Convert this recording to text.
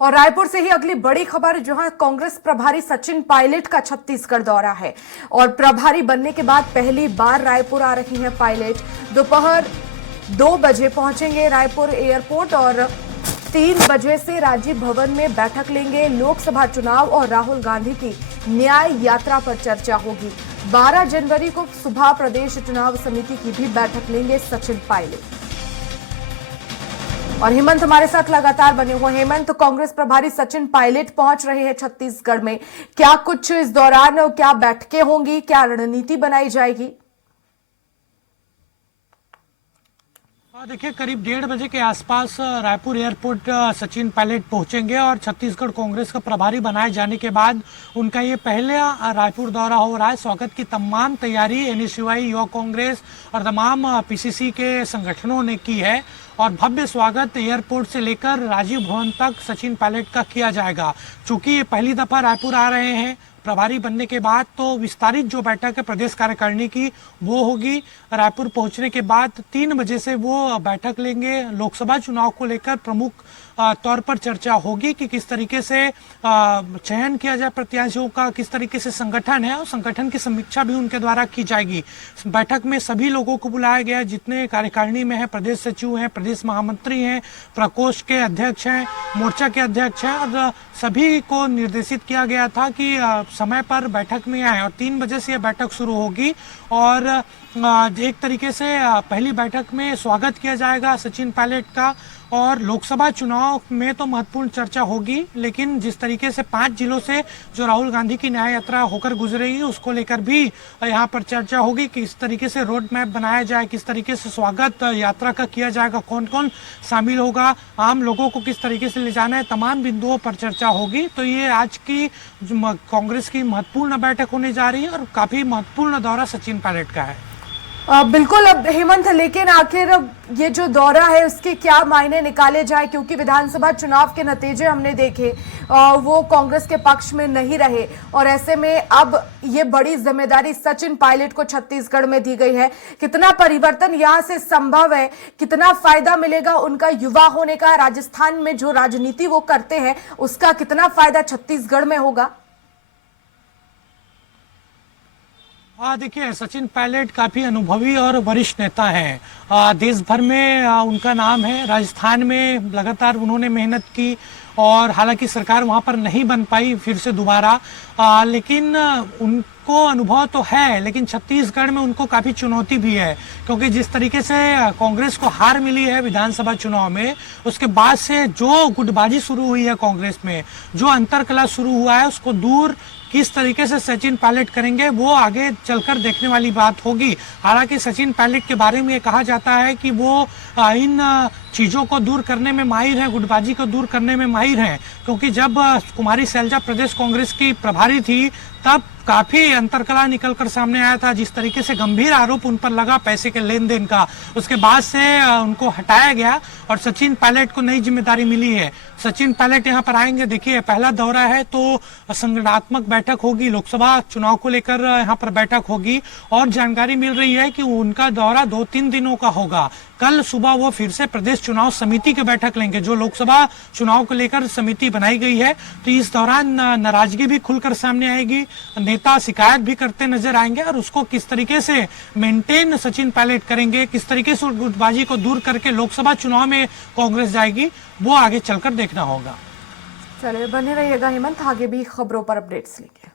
और रायपुर से ही अगली बड़ी खबर, जहां कांग्रेस प्रभारी सचिन पायलट का छत्तीसगढ़ दौरा है और प्रभारी बनने के बाद पहली बार रायपुर आ रही हैं पायलट। दोपहर 2 बजे पहुंचेंगे रायपुर एयरपोर्ट और 3 बजे से राजीव भवन में बैठक लेंगे। लोकसभा चुनाव और राहुल गांधी की न्याय यात्रा पर चर्चा होगी। 12 जनवरी को सुबह प्रदेश चुनाव समिति की भी बैठक लेंगे सचिन पायलट। और हेमंत हमारे साथ लगातार बने हुए। हेमंत, कांग्रेस प्रभारी सचिन पायलट पहुंच रहे हैं छत्तीसगढ़ में, क्या कुछ इस दौरान क्या बैठकें होंगी, क्या रणनीति बनाई जाएगी? देखिए, करीब 1:30 बजे के आसपास रायपुर एयरपोर्ट सचिन पायलट पहुंचेंगे और छत्तीसगढ़ कांग्रेस का प्रभारी बनाए जाने के बाद उनका ये पहला रायपुर दौरा हो रहा है। स्वागत की तमाम तैयारी एनएसयूआई, युवा कांग्रेस और तमाम पीसीसी के संगठनों ने की है और भव्य स्वागत एयरपोर्ट से लेकर राजीव भवन तक सचिन पायलट का किया जाएगा। चूंकि ये पहली दफा रायपुर आ रहे हैं प्रभारी बनने के बाद, तो विस्तारित जो बैठक है प्रदेश कार्यकारिणी की वो होगी। रायपुर पहुंचने के बाद 3 बजे से वो बैठक लेंगे। लोकसभा चुनाव को लेकर प्रमुख तौर पर चर्चा होगी कि किस तरीके से चयन किया जाए प्रत्याशियों का, किस तरीके से संगठन है और संगठन की समीक्षा भी उनके द्वारा की जाएगी। बैठक में सभी लोगों को बुलाया गया, जितने कार्यकारिणी में है, प्रदेश सचिव हैं, प्रदेश महामंत्री हैं, प्रकोष्ठ के अध्यक्ष हैं, मोर्चा के अध्यक्ष हैं और सभी को निर्देशित किया गया था कि समय पर बैठक में आए और 3 बजे से यह बैठक शुरू होगी। और एक तरीके से पहली बैठक में स्वागत किया जाएगा सचिन पायलट का। और लोकसभा चुनाव में तो महत्वपूर्ण चर्चा होगी, लेकिन जिस तरीके से 5 जिलों से जो राहुल गांधी की न्याय यात्रा होकर गुजरेगी उसको लेकर भी यहाँ पर चर्चा होगी कि किस तरीके से रोड मैप बनाया जाए, किस तरीके से स्वागत यात्रा का किया जाएगा, कौन कौन शामिल होगा, आम लोगों को किस तरीके से ले जाना है, तमाम बिंदुओं पर चर्चा होगी। तो ये आज की कांग्रेस की महत्वपूर्ण बैठक होने जा रही है और काफी महत्वपूर्ण दौरा सचिन पायलट का है। बिल्कुल। अब हेमंत, लेकिन आखिर ये जो दौरा है उसके क्या मायने निकाले जाए, क्योंकि विधानसभा चुनाव के नतीजे हमने देखे वो कांग्रेस के पक्ष में नहीं रहे और ऐसे में अब ये बड़ी जिम्मेदारी सचिन पायलट को छत्तीसगढ़ में दी गई है। कितना परिवर्तन यहाँ से संभव है, कितना फायदा मिलेगा उनका युवा होने का, राजस्थान में जो राजनीति वो करते हैं उसका कितना फायदा छत्तीसगढ़ में होगा? देखिए, सचिन पायलट काफी अनुभवी और वरिष्ठ नेता हैं। देश भर में उनका नाम है। राजस्थान में लगातार उन्होंने मेहनत की और हालांकि सरकार वहां पर नहीं बन पाई फिर से दोबारा, लेकिन उनको अनुभव तो है। लेकिन छत्तीसगढ़ में उनको काफी चुनौती भी है, क्योंकि जिस तरीके से कांग्रेस को हार मिली है विधानसभा चुनाव में, उसके बाद से जो गुटबाजी शुरू हुई है कांग्रेस में, जो अंतरकलह शुरू हुआ है, उसको दूर किस तरीके से सचिन पायलट करेंगे वो आगे चलकर देखने वाली बात होगी। हालांकि सचिन पायलट के बारे में ये कहा जाता है कि वो इन चीज़ों को दूर करने में माहिर हैं, गुटबाजी को दूर करने में माहिर हैं, क्योंकि जब कुमारी सैलजा प्रदेश कांग्रेस की प्रभारी थी तब काफी अंतरकलह निकलकर सामने आया था। जिस तरीके से गंभीर आरोप उन पर लगा पैसे के लेन देन का, उसके बाद से उनको हटाया गया और सचिन पायलट को नई जिम्मेदारी मिली है। सचिन पायलट यहाँ पर आएंगे। देखिए, पहला दौरा है तो संगठनात्मक बैठक होगी, लोकसभा चुनाव को लेकर यहाँ पर बैठक होगी और जानकारी मिल रही है कि उनका दौरा 2-3 दिनों का होगा। कल सुबह वो फिर से प्रदेश चुनाव समिति की बैठक लेंगे, जो लोकसभा चुनाव को लेकर समिति बनाई गई है। तो इस दौरान नाराजगी भी खुलकर सामने आएगी, नेता शिकायत भी करते नजर आएंगे और उसको किस तरीके से मेंटेन सचिन पायलट करेंगे, किस तरीके से गुटबाजी को दूर करके लोकसभा चुनाव में कांग्रेस जाएगी, वो आगे चलकर देखना होगा। चलिए, बने रहिएगा हेमंत, आगे भी खबरों पर अपडेट्स लेंगे।